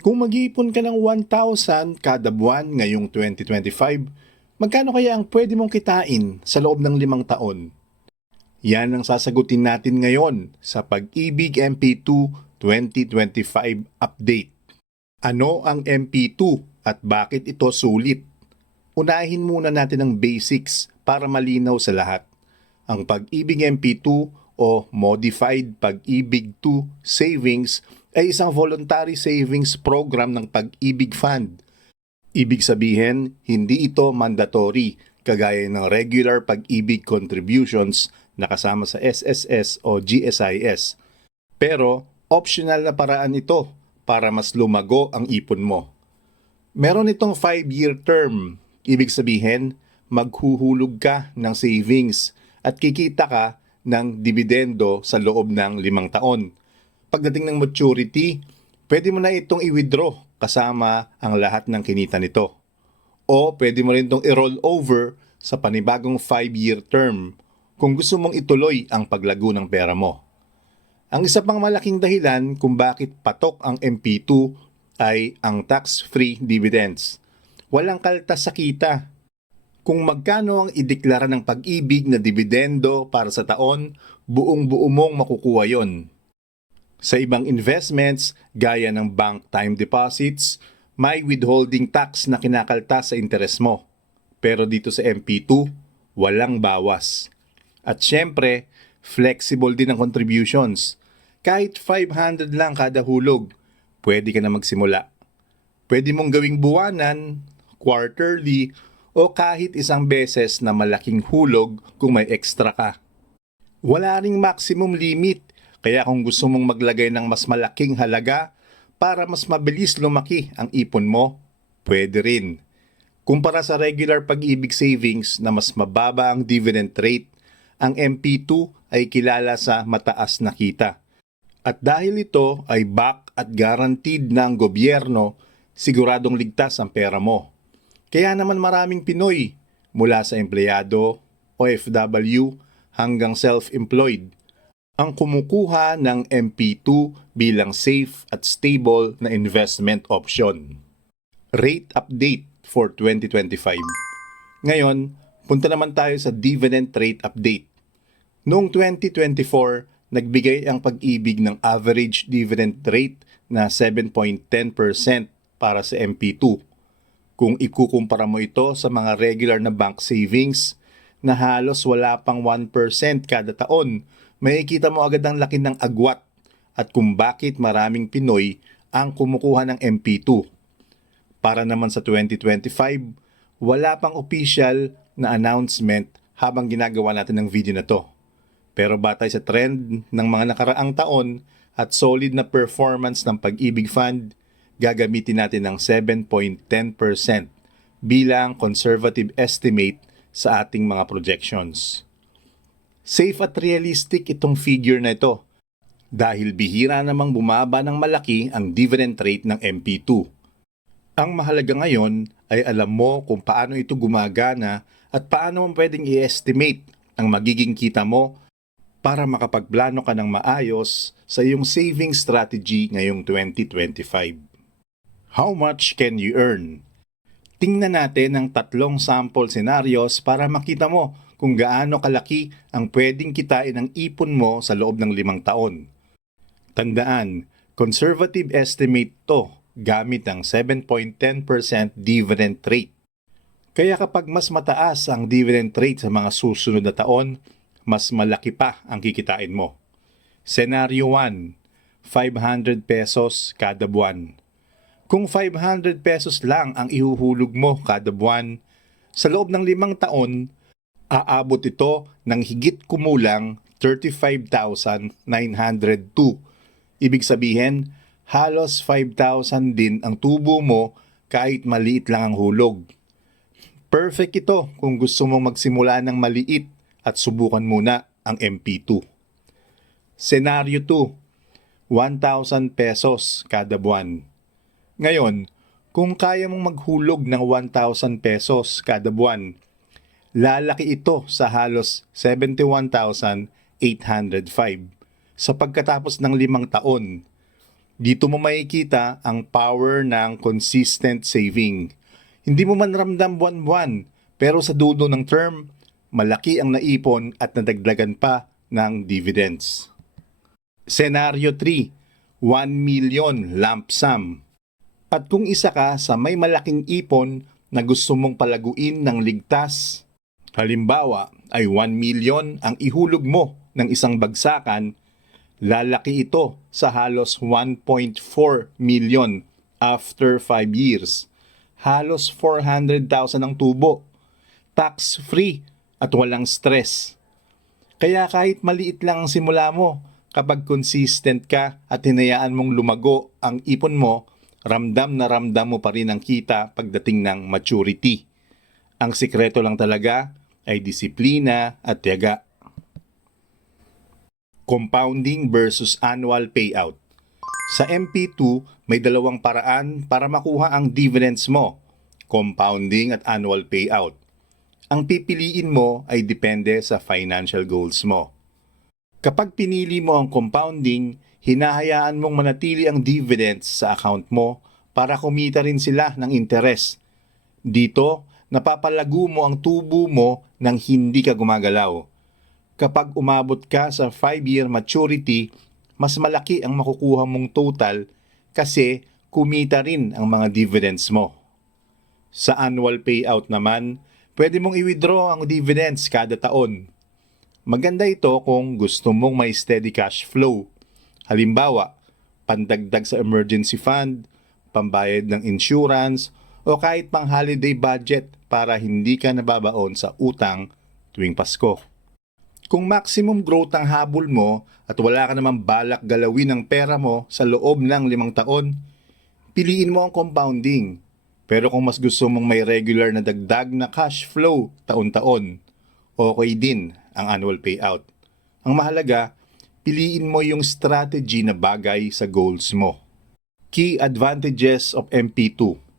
Kung mag-iipon ka ng 1,000 kada buwan ngayong 2025, magkano kaya ang pwede mong kitain sa loob ng limang taon? Yan ang sasagutin natin ngayon sa Pag-ibig MP2 2025 Update. Ano ang MP2 at bakit ito sulit? Unahin muna natin ang basics para malinaw sa lahat. Ang Pag-ibig MP2 o Modified Pag-ibig 2 Savings ay isang voluntary savings program ng Pag-ibig Fund. Ibig sabihin, hindi ito mandatory kagaya ng regular pag-ibig contributions na kasama sa SSS o GSIS. Pero optional na paraan ito para mas lumago ang ipon mo. Meron itong 5-year term. Ibig sabihin, maghuhulog ka ng savings at kikita ka ng dividendo sa loob ng limang taon. Pagdating ng maturity, pwede mo na itong i-withdraw kasama ang lahat ng kinita nito. O pwede mo rin itong i-roll over sa panibagong 5-year term kung gusto mong ituloy ang paglago ng pera mo. Ang isa pang malaking dahilan kung bakit patok ang MP2 ay ang tax-free dividends. Walang kaltas sa kita. Kung magkano ang ideklara ng pag-ibig na dividendo para sa taon, buong buo mong makukuha yon. Sa ibang investments, gaya ng bank time deposits, may withholding tax na kinakaltas sa interes mo. Pero dito sa MP2, walang bawas. At syempre, flexible din ang contributions. Kahit 500 lang kada hulog, pwede ka na magsimula. Pwede mong gawing buwanan, quarterly, o kahit isang beses na malaking hulog kung may extra ka. Wala ring maximum limit, kaya kung gusto mong maglagay ng mas malaking halaga para mas mabilis lumaki ang ipon mo, pwede rin. Kumpara sa regular pag-ibig savings na mas mababa ang dividend rate, ang MP2 ay kilala sa mataas na kita. At dahil ito ay back at guaranteed ng gobyerno, siguradong ligtas ang pera mo. Kaya naman maraming Pinoy, mula sa empleyado, OFW, hanggang self-employed, ang kumukuha ng MP2 bilang safe at stable na investment option. Rate update for 2025. Ngayon, punta naman tayo sa dividend rate update. Noong 2024, nagbigay ang pag-ibig ng average dividend rate na 7.10% para sa MP2. Kung ikukumpara mo ito sa mga regular na bank savings na halos wala pang 1% kada taon, makikita mo agad ang laki ng agwat at kung bakit maraming Pinoy ang kumukuha ng MP2. Para naman sa 2025, wala pang official na announcement habang ginagawa natin ng video na to. Pero batay sa trend ng mga nakaraang taon at solid na performance ng Pag-ibig Fund, gagamitin natin ng 7.10% bilang conservative estimate sa ating mga projections. Safe at realistic itong figure na ito dahil bihira namang bumaba ng malaki ang dividend rate ng MP2. Ang mahalaga ngayon ay alam mo kung paano ito gumagana at paano mo pwedeng i-estimate ang magiging kita mo para makapagplano ka ng maayos sa iyong saving strategy ngayong 2025. How much can you earn? Tingnan natin ang tatlong sample scenarios para makita mo kung gaano kalaki ang pwedeng kitain ng ipon mo sa loob ng limang taon. Tandaan, conservative estimate to gamit ang 7.10% dividend rate. Kaya kapag mas mataas ang dividend rate sa mga susunod na taon, mas malaki pa ang kikitain mo. Scenario 1, 500 pesos kada buwan. Kung 500 pesos lang ang ihuhulog mo kada buwan, sa loob ng limang taon, aabot ito ng higit kumulang 35,902. Ibig sabihin, halos 5,000 din ang tubo mo kahit maliit lang ang hulog. Perfect ito kung gusto mong magsimula ng maliit at subukan muna ang MP2. Senaryo 2, 1,000 pesos kada buwan. Ngayon, kung kaya mong maghulog ng 1,000 pesos kada buwan, lalaki ito sa halos 71,805 sa pagkatapos ng limang taon. Dito mo makikita ang power ng consistent saving. Hindi mo man ramdam buwan-buwan, pero sa dulo ng term, malaki ang naipon at nadagdagan pa ng dividends. Scenario 3, 1 million lump sum. At kung isa ka sa may malaking ipon na gusto mong palaguin ng ligtas, halimbawa ay 1 million ang ihulog mo ng isang bagsakan, lalaki ito sa halos 1.4 million after 5 years. Halos 400,000 ang tubo. Tax-free at walang stress. Kaya kahit maliit lang ang simula mo, kapag consistent ka at hinayaan mong lumago ang ipon mo, ramdam na ramdam mo pa rin ang kita pagdating ng maturity. Ang sikreto lang talaga ay disiplina at tiyaga. Compounding versus annual payout. Sa MP2, may dalawang paraan para makuha ang dividends mo, compounding at annual payout. Ang pipiliin mo ay depende sa financial goals mo. Kapag pinili mo ang compounding, hinahayaan mong manatili ang dividends sa account mo para kumita rin sila ng interes. Dito, napapalago mo ang tubo mo nang hindi ka gumagalaw. Kapag umabot ka sa 5-year maturity, mas malaki ang makukuha mong total kasi kumita rin ang mga dividends mo. Sa annual payout naman, pwede mong i-withdraw ang dividends kada taon. Maganda ito kung gusto mong may steady cash flow. Halimbawa, pandagdag sa emergency fund, pambayad ng insurance, o kahit pang holiday budget para hindi ka nababaon sa utang tuwing Pasko. Kung maximum growth ang habol mo at wala ka namang balak galawin ang pera mo sa loob ng limang taon, piliin mo ang compounding. Pero kung mas gusto mong may regular na dagdag na cash flow taon-taon, okay din ang annual payout. Ang mahalaga, piliin mo yung strategy na bagay sa goals mo. Key advantages of MP2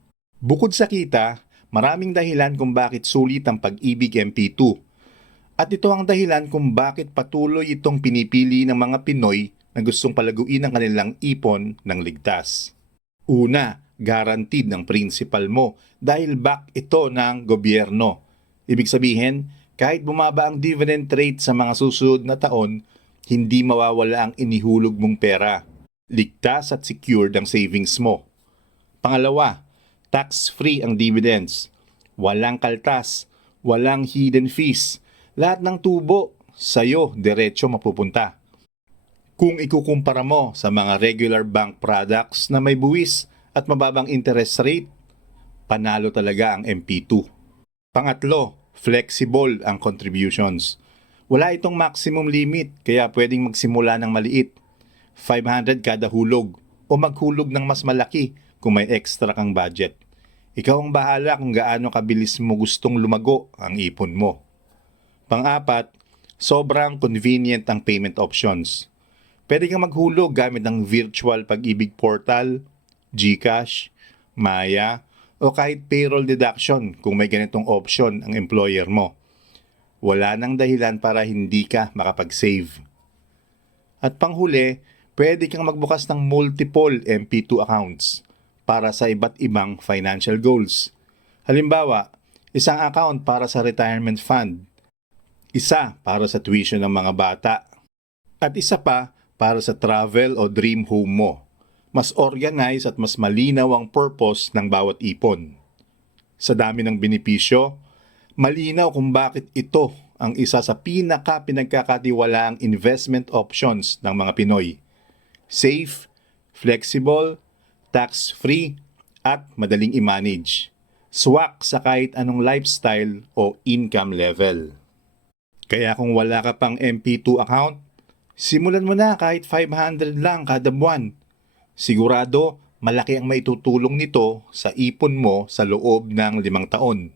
Bukod sa kita, maraming dahilan kung bakit sulit ang pag-ibig MP2. At ito ang dahilan kung bakit patuloy itong pinipili ng mga Pinoy na gustong palaguin ang kanilang ipon ng ligtas. Una, guaranteed ng principal mo dahil back ito ng gobyerno. Ibig sabihin, kahit bumaba ang dividend rate sa mga susunod na taon, hindi mawawala ang inihulog mong pera. Ligtas at secured ang savings mo. Pangalawa, tax-free ang dividends. Walang kaltas, walang hidden fees. Lahat ng tubo, sa'yo diretso mapupunta. Kung ikukumpara mo sa mga regular bank products na may buwis at mababang interest rate, panalo talaga ang MP2. Pangatlo, flexible ang contributions. Wala itong maximum limit kaya pwedeng magsimula ng maliit. 500 kada hulog o maghulog ng mas malaki kung may extra kang budget. Ikaw ang bahala kung gaano kabilis mo gustong lumago ang ipon mo. Pang-apat, sobrang convenient ang payment options. Pwede kang maghulog gamit ang virtual pag-ibig portal, GCash, Maya, o kahit payroll deduction kung may ganitong option ang employer mo. Wala nang dahilan para hindi ka makapag-save. At panghuli, pwede kang magbukas ng multiple MP2 accounts para sa iba't ibang financial goals. Halimbawa, isang account para sa retirement fund, isa para sa tuition ng mga bata, at isa pa para sa travel o dream home mo. Mas organized at mas malinaw ang purpose ng bawat ipon. Sa dami ng benepisyo, malinaw kung bakit ito ang isa sa pinaka pinagkakatiwalaang investment options ng mga Pinoy. Safe, flexible, tax-free, at madaling i-manage. Swak sa kahit anong lifestyle o income level. Kaya kung wala ka pang MP2 account, simulan mo na kahit 500 lang kada buwan. Sigurado, malaki ang maitutulong nito sa ipon mo sa loob ng limang taon.